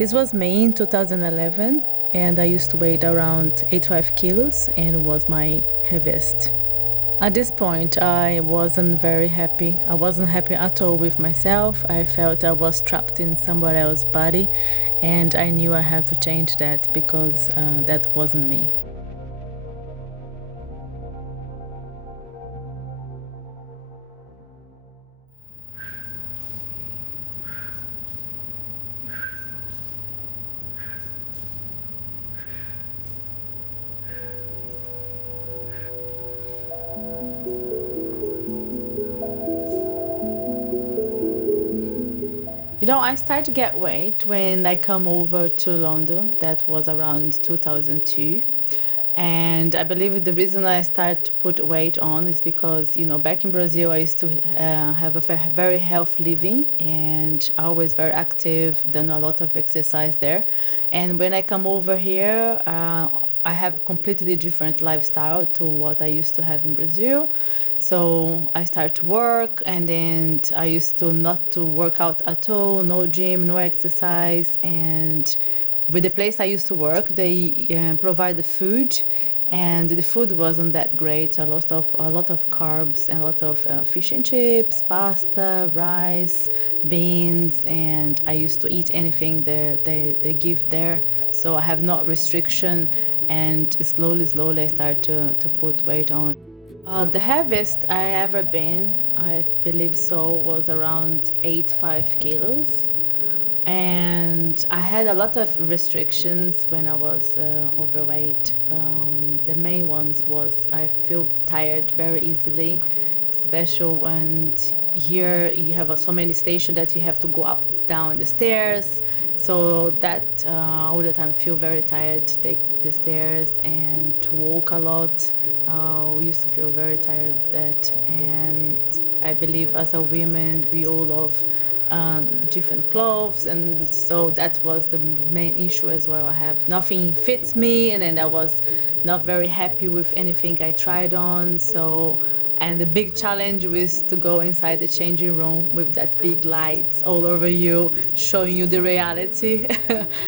This was May in 2011, and I used to weigh around 85 kilos, and it was my heaviest. At this point, I wasn't very happy. I wasn't happy at all with myself. I felt I was trapped in somebody else's body, and I knew I had to change that because that wasn't me. I started to get weight when I come over to London. That was around 2002. And I believe the reason I started to put weight on is because, back in Brazil, I used to have a very healthy living and always very active, done a lot of exercise there. And when I come over here, I have completely different lifestyle to what I used to have in Brazil. So I started to work, and then I used to not to work out at all, no gym, no exercise. And with the place I used to work, they provide the food, and the food wasn't that great. A lot of carbs and a lot of fish and chips, pasta, rice, beans, and I used to eat anything that they give there. So I have no restriction, and slowly I started to put weight on. The heaviest I ever been, I believe so, was around 85 kilos. And I had a lot of restrictions when I was overweight. The main ones was I feel tired very easily, especially when here you have so many stations that you have to go up, down the stairs. So that all the time I feel very tired to take the stairs and to walk a lot. We used to feel very tired of that. And I believe as a woman, we all love different clothes, and so that was the main issue as well. I have nothing fits me, and then I was not very happy with anything I tried on. And the big challenge was to go inside the changing room with that big lights all over you, showing you the reality.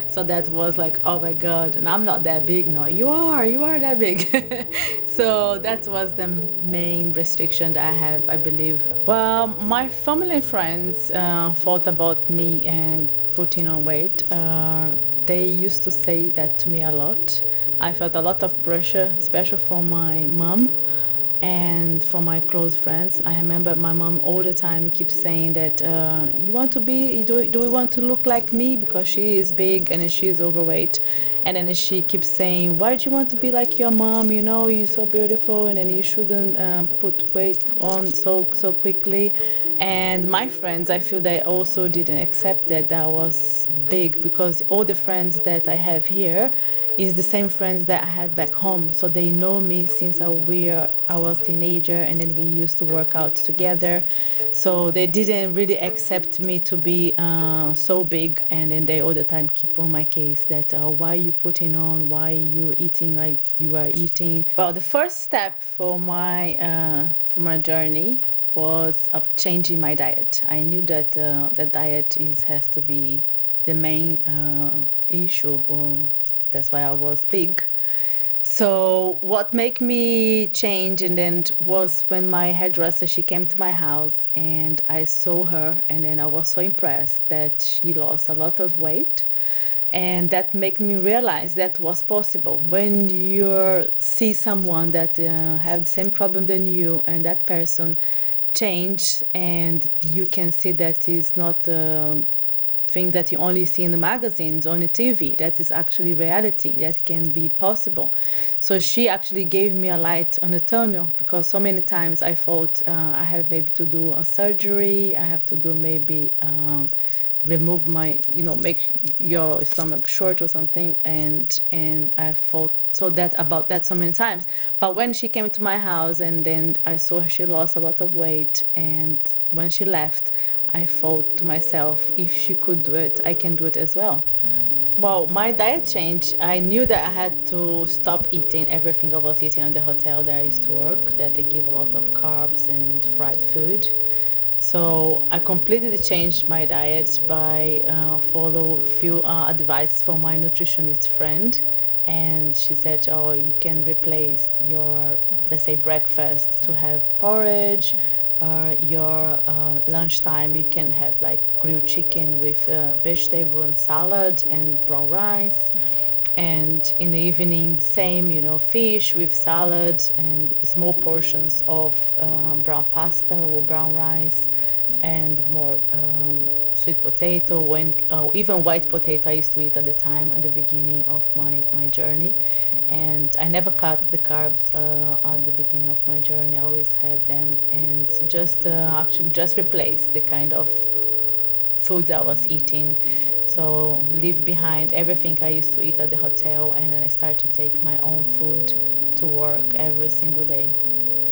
So that was like, oh my God, and I'm not that big. No, you are that big. So that was the main restriction that I have, I believe. Well, my family and friends thought about me and putting on weight. They used to say that to me a lot. I felt a lot of pressure, especially from my mom and for my close friends. I remember my mom all the time keeps saying that do we want to look like me, because she is big and she is overweight. And then she keeps saying, why do you want to be like your mom? You're so beautiful, and then you shouldn't put weight on so quickly. And my friends, I feel they also didn't accept that I was big, because all the friends that I have here is the same friends that I had back home. So they know me since I was a teenager, and then we used to work out together. So they didn't really accept me to be so big, and then they all the time keep on my case that why you putting on, why you eating like you are eating. Well, the first step for my journey was changing my diet. I knew that the diet has to be the main issue, or that's why I was big. So what made me change and then was when my hairdresser, she came to my house and I saw her, and then I was so impressed that she lost a lot of weight. And that made me realize that was possible. When you see someone that have the same problem than you, and that person change, and you can see that is not thing that you only see in the magazines, on the TV, that is actually reality, that can be possible. So she actually gave me a light on the tunnel, because so many times I thought I have maybe to do a surgery, I have to do maybe remove my, make your stomach short or something, and I thought about that so many times. But when she came to my house and then I saw she lost a lot of weight, and when she left, I thought to myself, if she could do it, I can do it as well. Well, my diet changed. I knew that I had to stop eating everything I was eating at the hotel that I used to work, that they give a lot of carbs and fried food. So I completely changed my diet by follow a few advice from my nutritionist friend, and she said, oh, you can replace your, let's say, breakfast to have porridge, or your lunchtime you can have like grilled chicken with vegetable and salad and brown rice, and in the evening the same, fish with salad and small portions of brown pasta or brown rice, and more sweet potato, when even white potato I used to eat at the time at the beginning of my journey. And I never cut the carbs at the beginning of my journey. I always had them, and just actually just replace the kind of food I was eating. So leave behind everything I used to eat at the hotel, and then I started to take my own food to work every single day.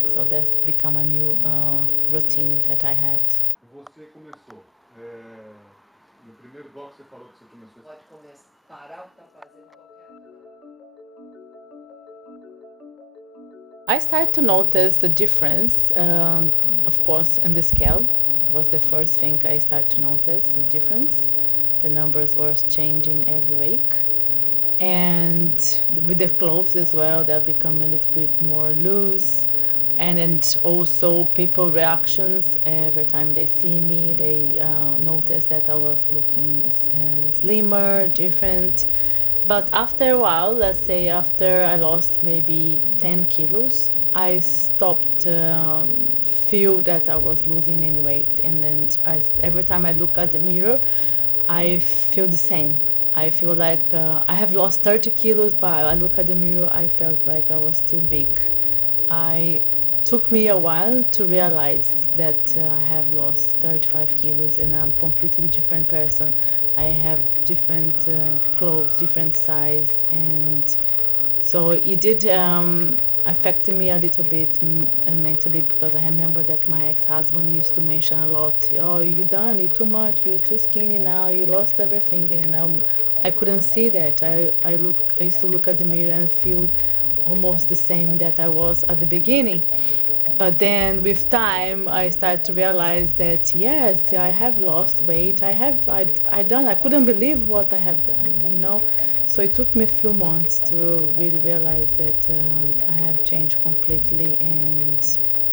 So that's become a new routine that I had. Você começou, no primeiro bloco você falou que você começou... Pode começar, parar o que está fazendo I started to notice the difference, of course, in the scale was the first thing I started to notice, the difference. The numbers were changing every week. And with the clothes as well, they'll become a little bit more loose. And then also people reactions, every time they see me, they notice that I was looking slimmer, different. But after a while, let's say after I lost maybe 10 kilos, I stopped feel that I was losing any weight. And then every time I look at the mirror, I feel the same. I feel like I have lost 30 kilos, but I look at the mirror, I felt like I was still big. Took me a while to realize that I have lost 35 kilos and I'm a completely different person. I have different clothes, different size, and so it did affect me a little bit mentally, because I remember that my ex-husband used to mention a lot, oh, you done, you're too much, you're too skinny now, you lost everything. And then I couldn't see that. I used to look at the mirror and feel almost the same that I was at the beginning. But then with time I started to realize that yes, I have lost weight. I couldn't believe what I have done. So it took me a few months to really realize that I have changed completely. And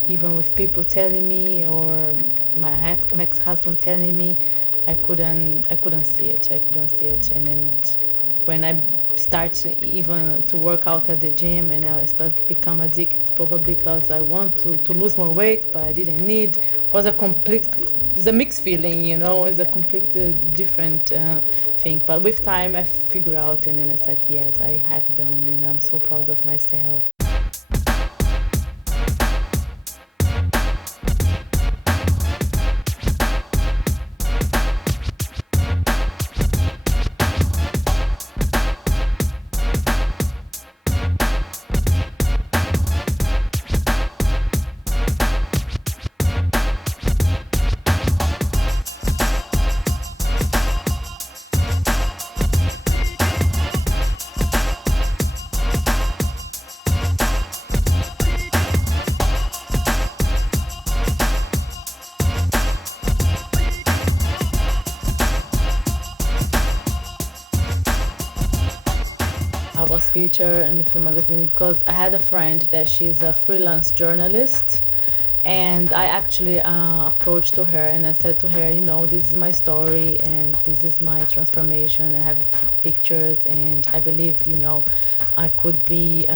even with people telling me, or my ex-husband telling me, I couldn't see it. And then when I started even to work out at the gym, and I started to become addicted, probably because I want to lose more weight, but I didn't need. It's a mixed feeling, it's a completely different thing. But with time I figured out, and then I said, yes, I have done, and I'm so proud of myself. I was featured in the film magazine because I had a friend that she's a freelance journalist, and I actually approached to her and I said to her, this is my story and this is my transformation. I have pictures, and I believe, I could be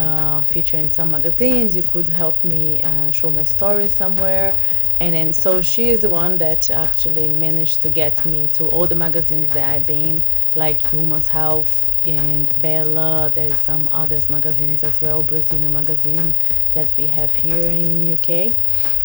featured in some magazines. You could help me show my story somewhere. And then so she is the one that actually managed to get me to all the magazines that I've been, like Human's Health and Bella. There's some others magazines as well, Brazilian magazine that we have here in UK.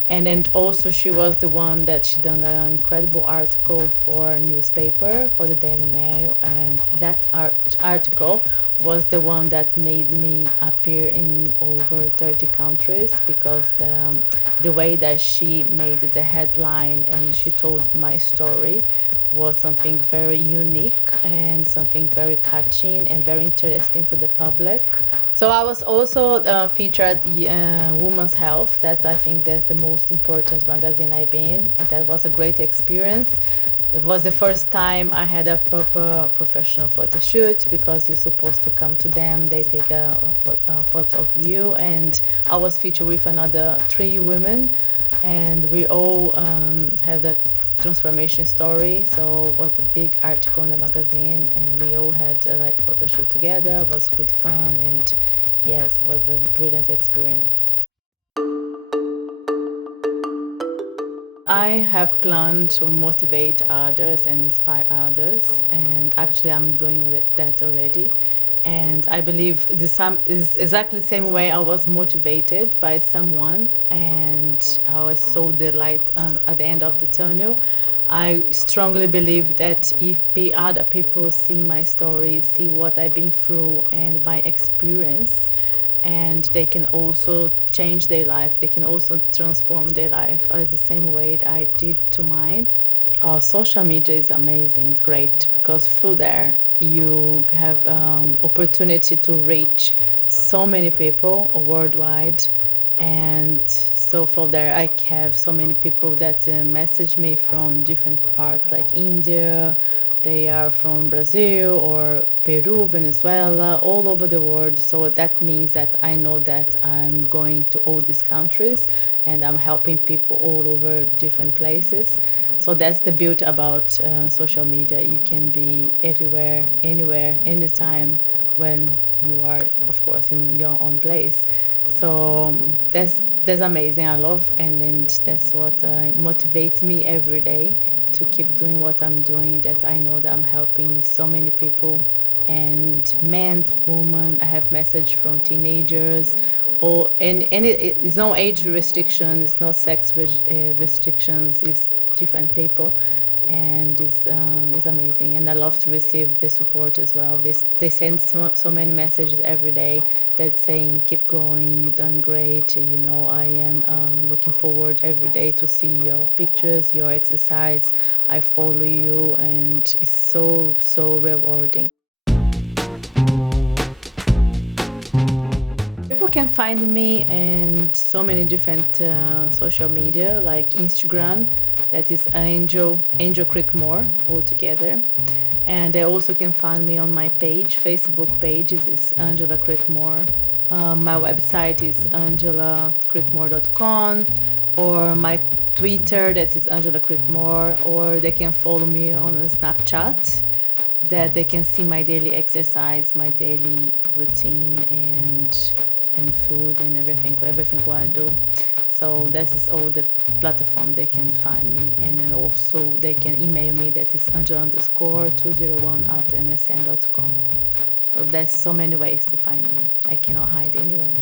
And then also she was the one that she done an incredible article for a newspaper, for the Daily Mail, and that article was the one that made me appear in over 30 countries, because the way that she made the headline and she told my story was something very unique and something very catching and very interesting to the public. So I was also featured Women's Health. I think that's the most important magazine I've been, and that was a great experience. It was the first time I had a proper professional photo shoot, because you're supposed to come to them, they take a photo of you, and I was featured with another 3 women, and we all had a transformation story. So it was a big article in the magazine, and we all had a photo shoot together. It was good fun, and yes, it was a brilliant experience. I have planned to motivate others and inspire others, and actually I'm doing that already. And I believe this is exactly the same way I was motivated by someone, and I saw the light at the end of the tunnel. I strongly believe that if other people see my story, see what I've been through and my experience, and they can also change their life, they can also transform their life as the same way that I did to mine. Our social media is amazing, it's great, because through there you have opportunity to reach so many people worldwide. And so from there I have so many people that message me from different parts, like India, they are from Brazil or Peru, Venezuela, all over the world. So that means that I know that I'm going to all these countries and I'm helping people all over different places. So that's the beauty about social media. You can be everywhere, anywhere, anytime, when you are, of course, in your own place. So that's amazing. I love, and then that's what motivates me every day to keep doing what I'm doing, that I know that I'm helping so many people, and men, women. I have message from teenagers, and it's no age restriction, it's no sex restrictions, it's different people, and it's amazing. And I love to receive the support as well. They send so many messages every day that saying, keep going, you've done great, I am looking forward every day to see your pictures, your exercise, I follow you, and it's so rewarding. People can find me in so many different social media, like Instagram, that is Angel Crickmore altogether. And they also can find me on my page, Facebook page is Angela Crickmore. My website is angelacrickmore.com, or my Twitter, that is Angela Crickmore, or they can follow me on a Snapchat, that they can see my daily exercise, my daily routine, and food and everything what I do. So this is all the platform they can find me. And then also they can email me, that is angela_201@msn.com. So there's so many ways to find me. I cannot hide anywhere.